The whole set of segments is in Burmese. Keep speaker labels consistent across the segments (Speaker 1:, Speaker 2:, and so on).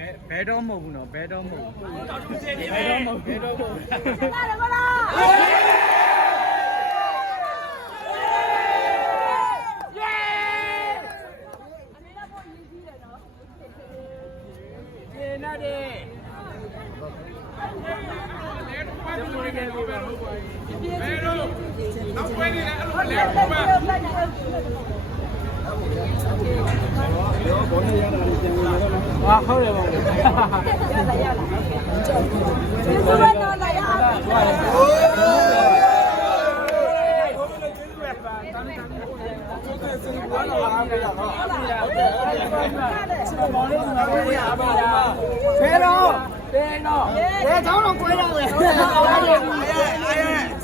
Speaker 1: ဘယ်ဘယ်တော့မဟုတ်ဘူးနော်ဘယ်တော့မဟုတ်ဘူးဘယ်တော့မဟုတ်
Speaker 2: ဘယ်တော့
Speaker 1: မဟုတ်ဘူးလာလာလာဘယ်တော့နောက်ပိုင်းနေလဲအဲ့လိုလဲဘာ ဟာဟုတ်တယ်ပါ
Speaker 2: ဘူးကျေးဇူးတော်လာရ
Speaker 1: ဘယ်တော့တဲ့တော့ဘယ်ချောင်းတော့ကွဲတော့လေ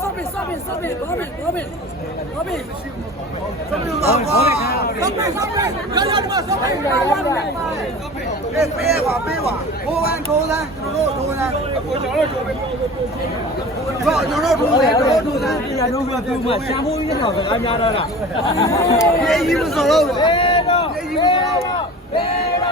Speaker 1: ဆော့ပြီဆော့ပြီဆော့ပြီဘော
Speaker 2: ဘီဘောဘီဘောဘီဆော့ပြီဘောဘီ ရရပါ
Speaker 3: ပေးပေးပါပေးပါဘိုးဝမ်းထိုးစမ်းကျွန်တော်တို့ထိုးစမ်း
Speaker 1: ကိုကျွန်တော်တို့
Speaker 3: တော့ကျွန်တော်တို့ထိုးတယ်ကျွန်တော်တို့ထိုးစမ်း
Speaker 1: ပြန်လို့ပြပြမှာရှာဖို့ရတော့စကားများတော့လား
Speaker 3: ပြေးကြီးမစော်လို့
Speaker 1: ဘဲတော့ဘဲတော့ဘဲတော့ဘဲ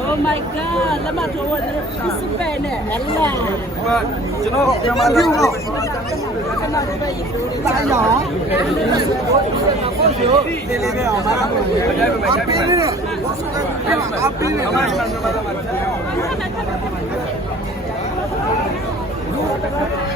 Speaker 2: Oh my God！
Speaker 1: 那么多人，西
Speaker 3: 班牙呢？哎
Speaker 1: 呀，怎么丢了？拉
Speaker 3: 响！啊，不行！这里面啊，啊！啊！